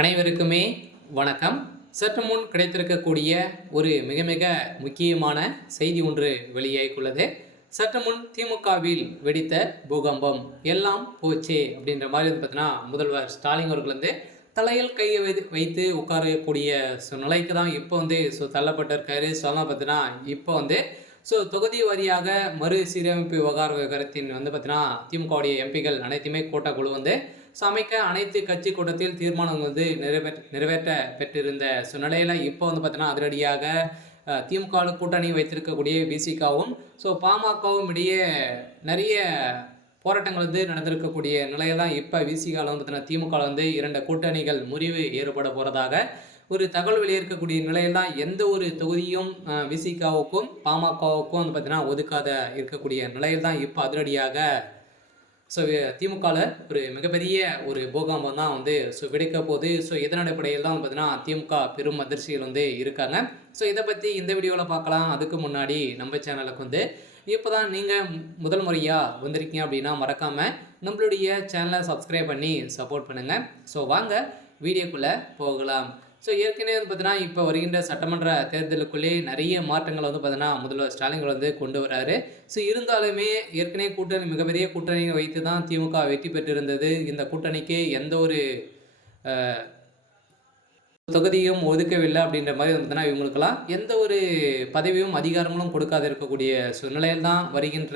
அனைவருக்குமே வணக்கம். சற்று முன் கிடைத்திருக்கக்கூடிய ஒரு மிக மிக முக்கியமான செய்தி ஒன்று வெளியாகியுள்ளது. சற்று முன் திமுகவில் வெடித்த பூகம்பம் எல்லாம் போச்சே அப்படின்ற மாதிரி பார்த்தீங்கன்னா முதல்வர் ஸ்டாலின் அவர்கள் தலையில் கையை வைத்து உட்காரக்கூடிய நிலைக்கு தான் இப்போ தள்ளப்பட்டிருக்காரு. சொல்லலாம் பார்த்தீங்கன்னா இப்போ தொகுதி வாரியாக மறுசீரமைப்பு விவகாரத்தின் பார்த்தீங்கன்னா திமுகவுடைய எம்பிகள் அனைத்துமே கூட்டக்குழு சமைக்க அனைத்து கட்சி கூட்டத்தில் தீர்மானம் நிறைவேற்ற பெற்றிருந்த நிலையில் இப்போ பார்த்தீங்கன்னா அதிரடியாக திமுக கூட்டணி வைத்திருக்கக்கூடிய விசிகாவும் பாமகவும் இடையே நிறைய போராட்டங்கள் நடந்திருக்கக்கூடிய நிலையில் தான் இப்போ விசிகாவில் பார்த்தீங்கன்னா திமுக இரண்டு கூட்டணிகள் முறிவு ஏற்பட போகிறதாக ஒரு தகவல் வெளியிருக்கக்கூடிய நிலையில் தான் எந்த ஒரு தொகுதியும் விசிகாவுக்கும் பாமகவுக்கும் பார்த்தீங்கன்னா ஒதுக்காத இருக்கக்கூடிய நிலையில் தான் இப்போ அதிரடியாக திமுகவில் ஒரு மிகப்பெரிய ஒரு பூகம்பம் தான் வெடிக்க போகுது. இதன் அடிப்படையில் தான் பார்த்தீங்கன்னா திமுக பெரும் அதிர்ச்சியில் இருக்காங்க. இதை பற்றி இந்த வீடியோவில் பார்க்கலாம். அதுக்கு முன்னாடி நம்ம சேனலுக்கு இப்போ தான் நீங்கள் முதல் முறையாக வந்திருக்கீங்க அப்படின்னா மறக்காமல் நம்மளுடைய சேனலை சப்ஸ்கிரைப் பண்ணி சப்போர்ட் பண்ணுங்கள். வாங்க வீடியோக்குள்ளே போகலாம். ஏற்கனவே பார்த்தீங்கன்னா இப்போ வருகின்ற சட்டமன்ற தேர்தலுக்குள்ளே நிறைய மாற்றங்கள் பார்த்தீங்கன்னா முதல்வர் ஸ்டாலின் கொண்டு வராரு. இருந்தாலுமே ஏற்கனவே கூட்டணி மிகப்பெரிய கூட்டணியை வைத்து தான் திமுக வெற்றி பெற்றிருந்தது. இந்த கூட்டணிக்கு எந்த ஒரு தொகுதியும் ஒதுக்கவில்லை அப்படின்ற மாதிரி பார்த்தீங்கன்னா இவங்களுக்கெல்லாம் எந்த ஒரு பதவியும் அதிகாரங்களும் கொடுக்காத இருக்கக்கூடிய சூழ்நிலையில் தான் வருகின்ற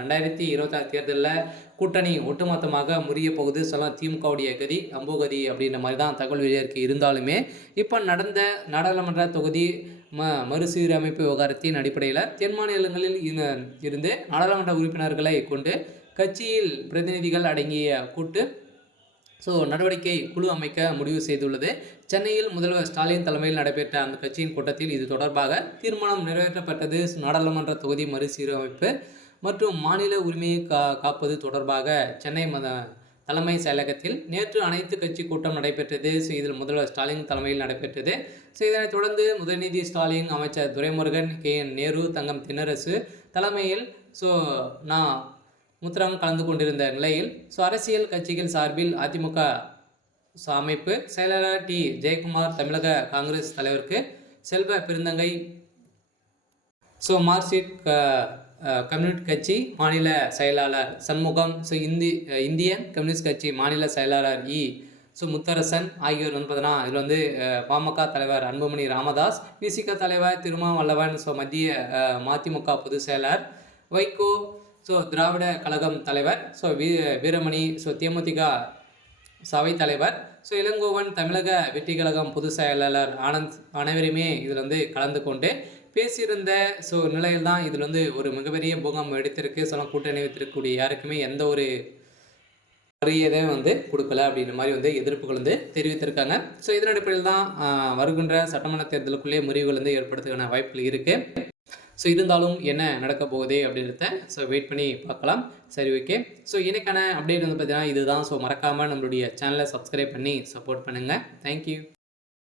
2026 தேர்தலில் கூட்டணி ஒட்டுமொத்தமாக முறிய போகுது. சொல்லலாம் திமுகவுடைய கதி அம்போகதி அப்படின்ற மாதிரி தான் தகவல் வெளியாக இருந்தாலுமே இப்போ நடந்த நாடாளுமன்ற தொகுதி மறுசீரமைப்பு விவகாரத்தின் அடிப்படையில் தென் மாநிலங்களில் இருந்து நாடாளுமன்ற உறுப்பினர்களை கொண்டு கட்சியில் பிரதிநிதிகள் அடங்கிய கூட்டு நடவடிக்கை குழு அமைக்க முடிவு செய்துள்ளது. சென்னையில் முதல்வர் ஸ்டாலின் தலைமையில் நடைபெற்ற அந்த கட்சியின் கூட்டத்தில் இது தொடர்பாக தீர்மானம் நிறைவேற்றப்பட்டது. நாடாளுமன்ற தொகுதி மறுசீரமைப்பு மற்றும் மாநில உரிமையை காப்பது தொடர்பாக சென்னை தலைமை செயலகத்தில் நேற்று அனைத்து கட்சி கூட்டம் நடைபெற்றது. இதில் முதல்வர் ஸ்டாலின் தலைமையில் நடைபெற்றது. இதனைத் தொடர்ந்து உதயநிதி ஸ்டாலின், அமைச்சர் துரைமுருகன், KN நேரு, தங்கம் தென்னரசு தலைமையில் முத்திரம் கலந்து கொண்டிருந்த நிலையில் அரசியல் கட்சிகள் சார்பில் அதிமுக அமைப்பு செயலாளர் டி. ஜெயக்குமார், தமிழக காங்கிரஸ் தலைவருக்கு செல்வ பெருந்தங்கை, மார்க்சிஸ்ட் கம்யூனிஸ்ட் கட்சி மாநில செயலாளர் சண்முகம், இந்தியன் கம்யூனிஸ்ட் கட்சி மாநில செயலாளர் முத்தரசன் ஆகியோர் பார்த்தீங்கன்னா இதில் பாமக தலைவர் அன்புமணி ராமதாஸ், விசிக தலைவர் திருமாவளவன், மத்திய மதிமுக பொதுச் செயலர் வைகோ, திராவிட கழகம் தலைவர் வீரமணி, தேமுதிக சபை தலைவர் இளங்கோவன், தமிழக வெற்றி கழகம் பொதுச் செயலாளர் ஆனந்த் அனைவருமே இதில் கலந்து கொண்டு பேசியிருந்த நிலையில் தான் இதில் ஒரு மிகப்பெரிய பூகம்பம் எடுத்திருக்கு. கூட்டணி வைத்திருக்கக்கூடிய யாருக்குமே எந்த ஒரு மரியாதையும் கொடுக்கல அப்படின்ற மாதிரி எதிர்ப்புகள் தெரிவித்திருக்காங்க. இதன் அடிப்படையில் தான் வருகின்ற சட்டமன்ற தேர்தலுக்குள்ளே முறிவுகள் ஏற்படுத்துக்கான வாய்ப்புகள் இருக்குது. இருந்தாலும் என்ன நடக்க போகுது அப்படின்றத வெயிட் பண்ணி பார்க்கலாம். சரி, ஓகே. எனக்கான அப்டேட் பார்த்தீங்கன்னா இதுதான். மறக்காமல் நம்மளுடைய சேனலை சப்ஸ்கிரைப் பண்ணி சப்போர்ட் பண்ணுங்கள். தேங்க்யூ.